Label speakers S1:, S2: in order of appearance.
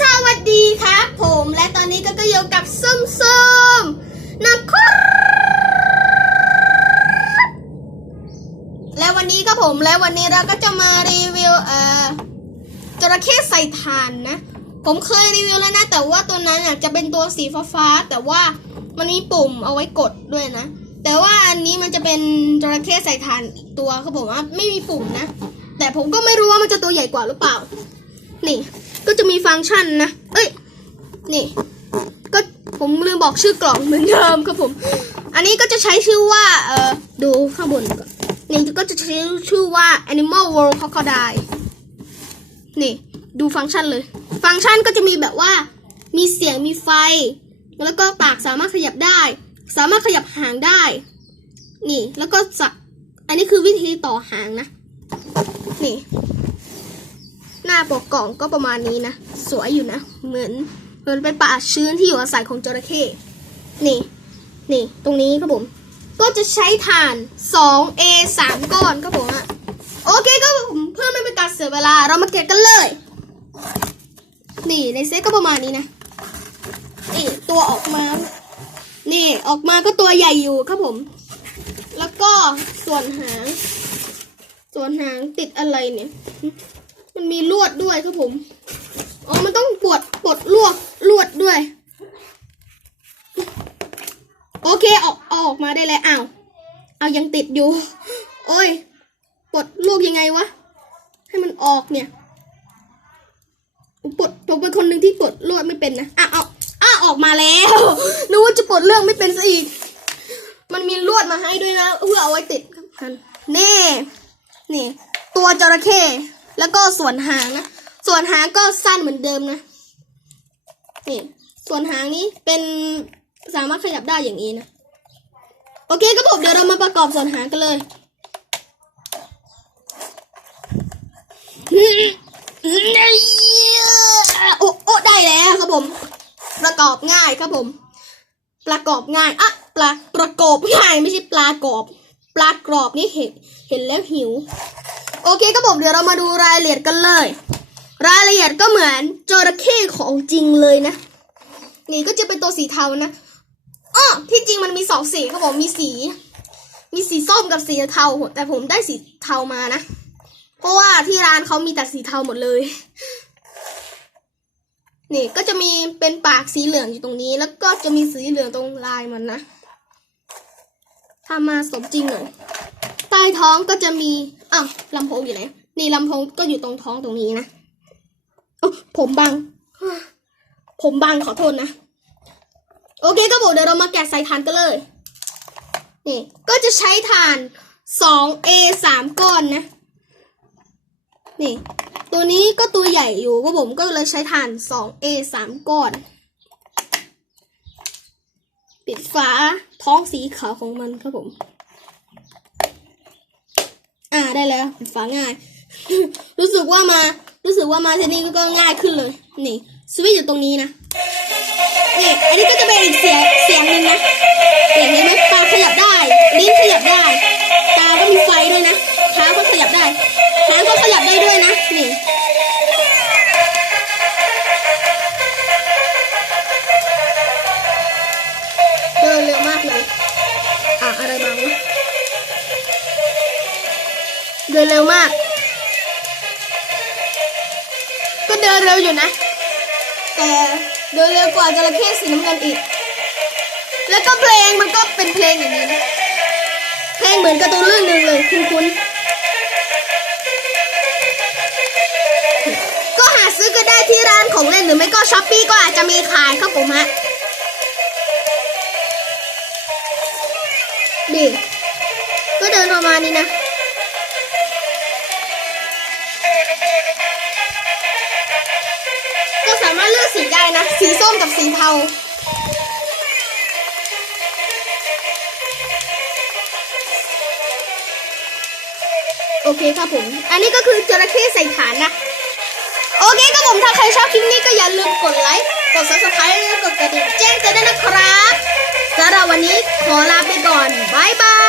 S1: สวัสดีครับผมและตอนนี้ก็ก็อยู่กับส้มส้มๆนะครับและวันนี้ก็ผมและวันนี้เราก็จะมารีวิวเอ่อจระเข้ใส่ถ่านนะ ผมเคยรีวิวแล้วนะ แต่ว่าตัวนั้นอะจะเป็นตัวสีฟ้าๆแต่ว่ามันมีปุ่มเอาไว้กดด้วยนะ แต่ว่าอันนี้มันจะเป็นจระเข้ใส่ถ่านอีกตัวเขาบอกว่าไม่มีปุ่มนะ แต่ผมก็ไม่รู้ว่ามันจะตัวใหญ่กว่าหรือเปล่า นี่ ก็จะมีฟังก์ชันนะ เอ้ย นี่ ก็ผมลืมบอกชื่อกล่องเหมือนเดิมครับผม อันนี้ก็จะใช้ชื่อว่า เอ่อดูข้างบนก่อน นี่ก็จะใช้ชื่อว่า Animal World Crocodile นี่ ดูฟังก์ชันเลย ฟังก์ชันก็จะมีแบบว่า มีเสียง มีไฟ แล้วก็ปากสามารถขยับได้ สามารถขยับหางได้ นี่ แล้วก็สะอันนี้คือวิธีต่อหางนะ นี่ น้าปกกล่องก็ประมาณนี้นะ สวยอยู่นะ เหมือนเหมือนเป็นป่าชื้นที่อยู่อาศัยของจระเข้นี่ นี่ ตรงนี้ครับผม ก็จะใช้ถ่าน 2A 3 ก้อนครับผมอะโอเคก็ผมเพื่อไม่เป็นการเสียเวลาเรามาแกะกันเลย นี่ในเซ็ตก็ประมาณนี้นะนี่ตัวออกมา นี่ออกมาก็ตัวใหญ่อยู่ครับผม แล้วก็ส่วนหาง ส่วนหางติดอะไรเนี่ย มันมีลวดด้วยครับผม อ๋อ มันต้องปวดปลดลวดลวดด้วย โอเคออกอออกมาได้แล้วอ้าว เอายังติดอยู่ โอ้ยปลดลวกยังไงวะ ให้มันออกเนี่ยปลดผมเป็นคนหนึ่งที่ปลดลวดไม่เป็นนะอะเอาอะออกมาแล้วนึกว่าจะปลดเรื่องไม่เป็นซะอีก มันมีลวดมาให้ด้วยนะเพื่อเอาไว้ติดกัน นี่ นี่ ตัวจระเข้ แล้วก็ส่วนหางนะ ส่วนหางก็สั้นเหมือนเดิมนะ นี่ ส่วนหางนี้เป็นสามารถขยับได้อย่างนี้นะ โอเคก็ผมเดี๋ยวเรามาประกอบส่วนหางกันเลยโอ้โอ้ได้แล้วครับผม ประกอบง่ายครับผม ประกอบง่ายอะปลาประกอบง่ายไม่ใช่ปลากรอบ ปลากรอบนี่เห็นเห็นแล้วหิว โอเคก็ผมเดี๋ยวเรามาดูรายละเอียดกันเลย รายละเอียดก็เหมือนจระเข้ของจริงเลยนะ นี่ก็จะเป็นตัวสีเทานะอ้อที่จริงมันมีสองสีครับผมมีสี มีสีส้มกับสีเทาแต่ผมได้สีเทามานะ เพราะว่าที่ร้านเขามีแต่สีเทาหมดเลย นี่ก็จะมีเป็นปากสีเหลืองอยู่ตรงนี้ แล้วก็จะมีสีเหลืองตรงลายมันนะทำมาสมจริงหน่อย ท้องก็จะมีอ้าวลำโพงอยู่ไหนนี่ลำโพงก็อยู่ตรงท้องตรงนี้นะผมบัง ผมบังขอโทษนะ โอเคก็บอกเดี๋ยวเรามาแกะใส่ถ่านกันเลย นี่ ก็จะใช้ถ่าน 2A 3 ก้อนนะ นี่ ตัวนี้ก็ตัวใหญ่อยู่ก็ผมก็เลยใช้ถ่าน 2A 3 ก้อน ปิดฝาท้องสีขาวของมันครับผม อ่าได้แล้วปิดฝาง่าย รู้สึกว่ามา รู้สึกว่ามาทีนี้ก็ง่ายขึ้นเลย นี่สวิตช์อยู่ตรงนี้นะ นี่ อันนี้ก็จะเป็นอีกเสียงเสียง เดินเร็วมาก ก็เดินเร็วอยู่นะ แต่เดินเร็วกว่าจระเข้สีน้ำเงินอีก แล้วก็เพลงมันก็เป็นเพลงอย่างนี้นะเพลงเหมือนการ์ตูนเรื่องหนึ่งเลยคุ้นๆก็หาซื้อก็ได้ที่ร้านของเล่นหรือไม่ก็ช้อปปี้ก็อาจจะมีขายครับผมฮะดีก็เดินประมาณนี้นะามารถเลือกสีได้นะ สีส้มกับสีเทาโอเคครับผม อันนี้ก็คือจระเข้ใส่ฐานนะ โอเคครับผม ถ้าใครชอบคลิปนี้ก็อย่าลืมกดไลค์ กด subscribe และกดกระดิ่งแจ้งเตือนด้วยนะครับสำหรับวันนี้ขอลาไปก่อน บ๊ายบาย